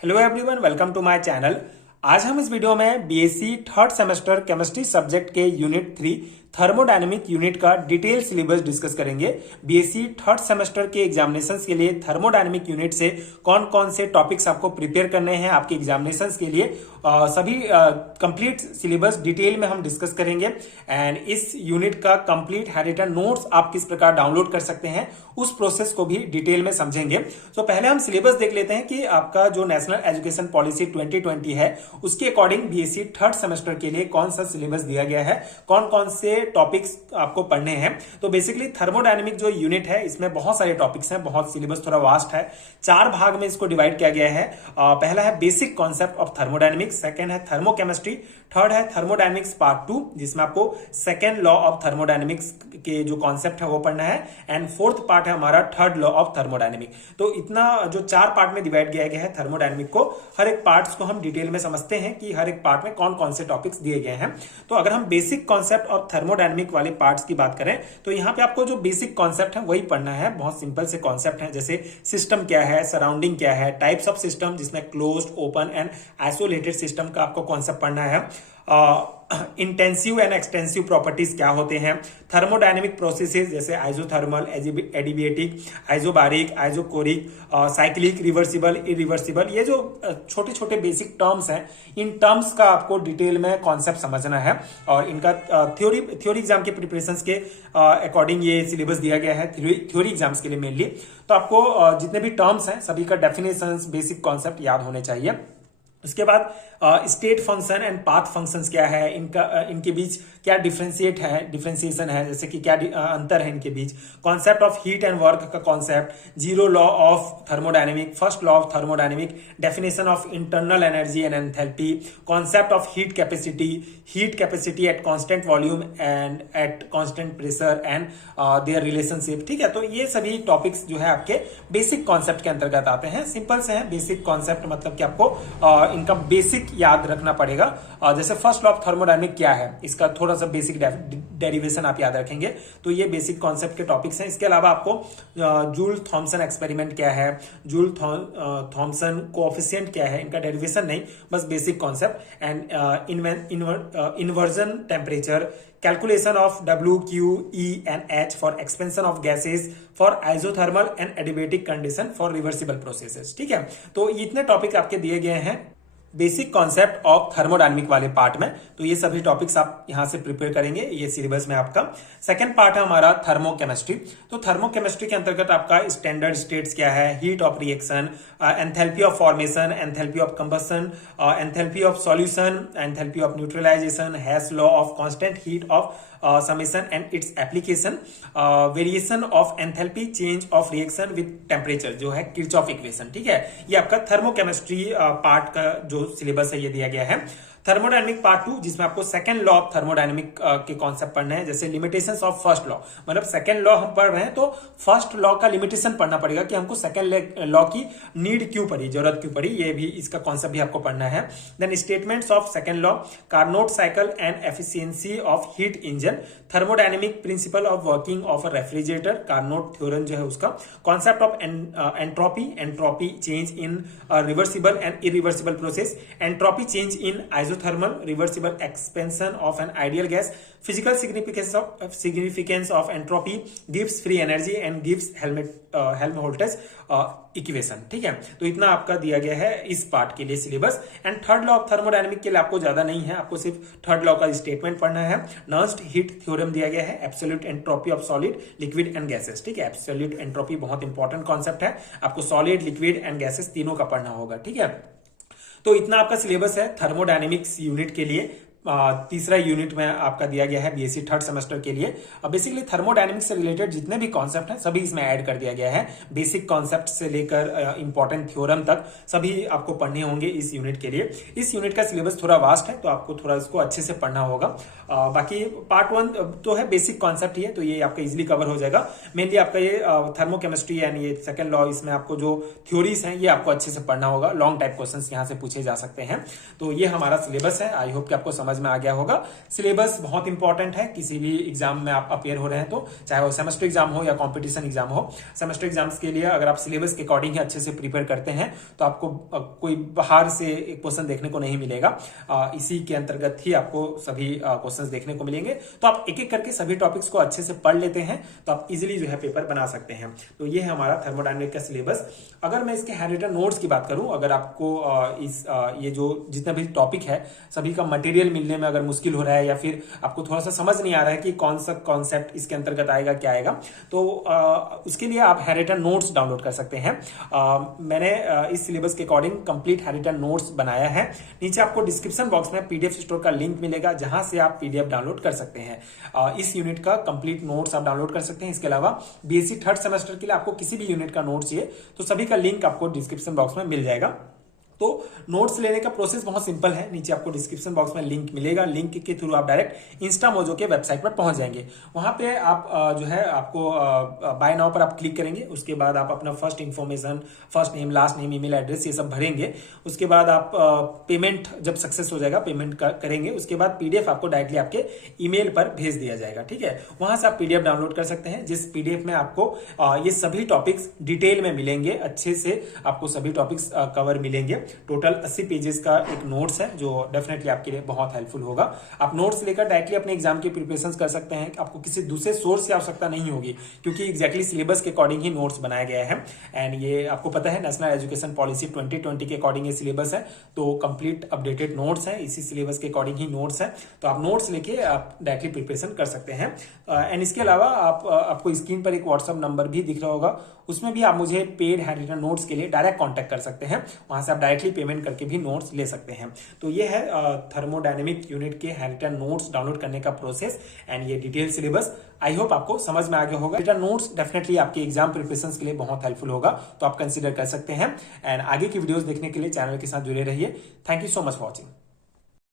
Hello everyone, welcome to my channel. आज हम इस वीडियो में BSc third semester chemistry subject के यूनिट 3 थर्मोडायनेमिक यूनिट का डिटेल सिलेबस डिस्कस करेंगे। बीएससी थर्ड सेमेस्टर के एग्जामिनेशंस के लिए थर्मोडायनेमिक यूनिट से कौन कौन से टॉपिक्स आपको प्रिपेयर करने हैं आपके एग्जामिनेशंस के लिए, सभी कंप्लीट सिलेबस डिटेल में हम डिस्कस करेंगे। एंड इस यूनिट का कंप्लीट हैंडरिटन नोट्स आप किस प्रकार डाउनलोड कर सकते हैं उस प्रोसेस को भी डिटेल में समझेंगे। तो पहले हम सिलेबस देख लेते हैं कि आपका जो नेशनल एजुकेशन पॉलिसी 2020 है उसके अकॉर्डिंग बीएससी थर्ड सेमेस्टर के लिए कौन सा सिलेबस दिया गया है, कौन कौन से टॉपिक्स आपको पढ़ने हैं। तो बेसिकली थर्मोडायनेमिक जो यूनिट है इसमें बहुत सारे टॉपिक्स हैं, बहुत सिलेबस थोड़ा वास्ट है। 4 भाग में इसको डिवाइड किया गया है। पहला है basic concept of thermodynamics, second है थर्मोकेमिस्ट्री, थर्ड है थर्मोडायनेमिक्स पार्ट 2 जिसमें आपको सेकंड लॉ ऑफ थर्मोडायनेमिक्स के जो कॉन्सेप्ट है वो पढ़ना है, एंड फोर्थ पार्ट है हमारा थर्ड लॉ ऑफ थर्मोडायनेमिक। तो इतना जो 4 पार्ट में डिवाइड किया गया है थर्मोडायनेमिक को, हर एक पार्ट्स को हम डिटेल में समझते हैं कि हर एक पार्ट में कौन कौन से टॉपिक्स दिए गए हैं। तो अगर हम बेसिक कॉन्सेप्ट ऑफ थर्मोडायनेमिक वाले पार्ट्स की बात करें तो यहाँ पे आपको जो बेसिक कॉन्सेप्ट है वही पढ़ना है। बहुत सिंपल से कॉन्सेप्ट है, जैसे सिस्टम क्या है, सराउंडिंग क्या है, टाइप्स ऑफ सिस्टम जिसमें closed, open and isolated system का आपको कॉन्सेप्ट पढ़ना है। इंटेंसिव एंड एक्सटेंसिव प्रॉपर्टीज क्या होते हैं, थर्मोडायनेमिक प्रोसेसेस जैसे isothermal, adiabatic, isobaric, isochoric, cyclic, reversible, irreversible, ये जो छोटे छोटे बेसिक टर्म्स हैं इन टर्म्स का आपको डिटेल में कॉन्सेप्ट समझना है। और इनका थ्योरी एग्जाम के प्रिपरेशंस के अकॉर्डिंग ये सिलेबस दिया गया है थ्योरी एग्जाम्स के लिए मेनली। तो आपको जितने भी टर्म्स हैं सभी का डेफिनेशंस, बेसिक कॉन्सेप्ट याद होने चाहिए। उसके बाद state function and path functions क्या है, इनके बीच क्या डिफरेंशिएशन है, जैसे कि क्या अंतर है इनके बीच, concept of heat and work का concept, zero law of thermodynamic, first law of thermodynamic, definition of internal energy and enthalpy, concept of heat capacity at constant volume and at constant pressure and their relationship. ठीक है, तो ये सभी topics जो है आपके basic concept के अंतर्गत आते हैं। सिंपल से हैं बेसिक कॉन्सेप्ट, मतलब कि आपको इनका बेसिक याद रखना पड़ेगा। जैसे फर्स्ट लॉ ऑफ थर्मोडायनेमिक क्या है, इसका थोड़ा सा बेसिक डेरिवेशन आप याद रखेंगे। तो ये बेसिक कॉन्सेप्ट के टॉपिक्स हैं। इसके अलावा आपको जूल थॉमसन एक्सपेरिमेंट क्या है, जूल थॉमसन कोएफिशिएंट क्या है, इनका डेरिवेशन नहीं, बस basic concept. And inversion temperature, calculation of W, Q, E and H for expansion of gases for isothermal and adiabatic condition for reversible processes। ठीक है, तो इतने टॉपिक आपके दिए गए हैं बेसिक कॉन्सेप्ट ऑफ थर्मोडायनेमिक वाले पार्ट में। तो ये सभी टॉपिक्स आप यहां से प्रिपेयर करेंगे ये सिलेबस में। आपका सेकंड पार्ट है हमारा थर्मोकेमिस्ट्री। तो थर्मोकेमिस्ट्री के अंतर्गत आपका स्टैंडर्ड स्टेट्स क्या है, heat of reaction, enthalpy of formation, enthalpy of combustion, enthalpy of solution, enthalpy of neutralisation, Hess law of constant heat of summation and its application, variation of enthalpy change of reaction with temperature जो है Kirchhoff equation. ठीक है, ये आपका thermochemistry part का जो syllabus है ये दिया गया है। थर्मोडायनेमिक पार्ट 2 जिसमें आपको सेकंड लॉ ऑफ थर्मोडायनेमिक के कॉन्सेप्ट पढ़ने हैं, जैसे लिमिटेशंस ऑफ फर्स्ट लॉ, मतलब सेकंड लॉ हम पढ़ रहे हैं तो फर्स्ट लॉ का लिमिटेशन पढ़ना पड़ेगा कि हमको सेकंड लॉ की नीड क्यों पड़ी, जरूरत क्यों पड़ी, ये भी इसका कॉन्सेप्ट भी आपको पढ़ना है। Then statements of second law, Carnot cycle and efficiency of heat engine, thermodynamic principle of working of a refrigerator, Carnot theorem जो है उसका, concept of entropy change in reversible and irreversible process, entropy change in isothermal reversible expansion of an ideal gas, physical significance of entropy, gives free energy and gives Helmholtz equation. ठीक है, तो इतना आपका दिया गया है इस पार्ट के लिए syllabus. And third law of thermodynamic के लिए आपको ज्यादा नहीं है, आपको सिर्फ थर्ड लॉ का स्टेटमेंट पढ़ना है। नर्स्ट हीट थ्योरम दिया गया है, absolute entropy of solid, liquid and gases. ठीक है, एब्सोल्यूट एंट्रोपी बहुत इंपॉर्टेंट कॉन्सेप्ट है, आपको सॉलिड, लिक्विड एंड गैसेस तीनों का पढ़ना होगा। ठीक है, तो इतना आपका सिलेबस है थर्मोडायनेमिक्स यूनिट के लिए। तीसरा यूनिट में आपका दिया गया है बीएससी थर्ड सेमेस्टर के लिए। अब बेसिकली थर्मोडायनेमिक्स से रिलेटेड जितने भी कॉन्सेप्ट हैं सभी इसमें ऐड कर दिया गया है। बेसिक कॉन्सेप्ट से लेकर इंपॉर्टेंट थ्योरम तक सभी आपको पढ़ने होंगे इस यूनिट के लिए। इस यूनिट का सिलेबस थोड़ा वास्ट है तो आपको थोड़ा इसको अच्छे से पढ़ना होगा। बाकी पार्ट 1 तो है बेसिक कॉन्सेप्ट ही है, तो ये आपका इजिली कवर हो जाएगा। मेनली आपका ये थर्मोकेमिस्ट्री एंड ये सेकंड लॉ, इसमें आपको जो थ्योरीज हैं ये आपको अच्छे से पढ़ना होगा। लॉन्ग टाइप क्वेश्चन यहाँ से पूछे जा सकते हैं। तो ये हमारा सिलेबस है, आई होप कि आपको समझ समझ में आ गया होगा। सिलेबस बहुत इंपॉर्टेंट है, किसी भी एग्जाम में आप अपेयर हो रहे हैं तो, चाहे वो सेमेस्टर एग्जाम हो या कॉम्पिटिशन एग्जाम हो। सेमेस्टर एग्जाम्स के लिए अगर आप सिलेबस के अकॉर्डिंग ही अच्छे से प्रिपेयर करते हैं तो आपको कोई बाहर से क्वेश्चन देखने को नहीं मिलेगा। इसी के अंतर्गत ही आपको सभी क्वेश्चंस देखने को मिलेंगे। तो आप एक एक करके सभी टॉपिक्स को अच्छे से पढ़ लेते हैं तो आप इजीली जो है पेपर बना सकते हैं। तो ये है हमारा थर्मोडायनेमिक का सिलेबस। अगर मैं इसके हैंड रिटन नोट्स की बात करूं, अगर आपको ये जो जितना भी टॉपिक है सभी का मटेरियल मिलने में अगर मुश्किल हो रहा है या फिर आपको थोड़ा सा समझ नहीं आ रहा है कि कौन सा कॉन्सेप्ट इसके अंतर्गत आएगा क्या आएगा, तो उसके लिए आप हैंड रिटन नोट्स डाउनलोड कर सकते हैं। मैंने इस सिलेबस के according complete hand written notes बनाया है। नीचे आपको डिस्क्रिप्शन बॉक्स में पीडीएफ स्टोर का लिंक मिलेगा जहां से आप पीडीएफ डाउनलोड कर सकते हैं। इस यूनिट का कंप्लीट नोट्स आप डाउनलोड कर सकते हैं। इसके अलावा बीएससी थर्ड सेमेस्टर के लिए आपको किसी भी यूनिट का नोट चाहिए तो सभी का लिंक आपको डिस्क्रिप्शन बॉक्स में मिल जाएगा। तो नोट्स लेने का प्रोसेस बहुत सिंपल है। नीचे आपको डिस्क्रिप्शन बॉक्स में लिंक मिलेगा, लिंक के थ्रू आप डायरेक्ट इंस्टामोजो के वेबसाइट पर पहुंच जाएंगे। वहां पे आप जो है आपको बाय नाउ पर आप क्लिक करेंगे। उसके बाद आप अपना first information, first name, last name, email address ये सब भरेंगे। उसके बाद आप पेमेंट जब सक्सेस हो जाएगा पेमेंट करेंगे। उसके बाद पीडीएफ आपको डायरेक्टली आपके ईमेल पर भेज दिया जाएगा। ठीक है, वहां से आप पीडीएफ डाउनलोड कर सकते हैं जिस पीडीएफ में आपको ये सभी टॉपिक्स डिटेल में मिलेंगे। अच्छे से आपको सभी टॉपिक्स कवर मिलेंगे। टोटल 80 पेजेस का एक नोट्स है जो डेफिनेटली आपके लिए बहुत हेल्पफुल होगा। आप नोट्स लेकर डायरेक्टली अपने एग्जाम की प्रिपरेशन कर सकते हैं। आपको किसी दूसरे सोर्स की आवश्यकता नहीं होगी क्योंकि एग्जैक्टली सिलेबस के अकॉर्डिंग ही नोट्स बनाया गया है। एंड ये आपको पता है नेशनल एजुकेशन पॉलिसी 2020 के अकॉर्डिंग ये सिलेबस है। तो कंप्लीट अपडेटेड नोट्स है, इसी सिलेबस के अकॉर्डिंग ही नोट्स है। तो आप नोट्स लेके आप डायरेक्टली प्रिपरेशन कर सकते हैं। एंड इसके अलावा आपको स्क्रीन पर एक व्हाट्सएप नंबर भी दिख रहा होगा, उसमें भी आप मुझे पेड हैंड रिटन नोट्स के लिए डायरेक्ट कॉन्टैक्ट कर सकते हैं। वहां से आप डायरेक्टली पेमेंट करके भी नोट्स ले सकते हैं। तो ये है थर्मोडायनेमिक यूनिट के हैंड रिटन नोट्स डाउनलोड करने का प्रोसेस एंड ये डिटेल सिलेबस। आई होप आपको समझ में आ गया होगा। रिटन नोट्स डेफिनेटली आपके एग्जाम प्रिपरेशन के लिए बहुत हेल्पफुल होगा, तो आप कंसीडर कर सकते हैं। एंड आगे की वीडियोस देखने के लिए चैनल के साथ जुड़े रहिए। Thank you so much for watching.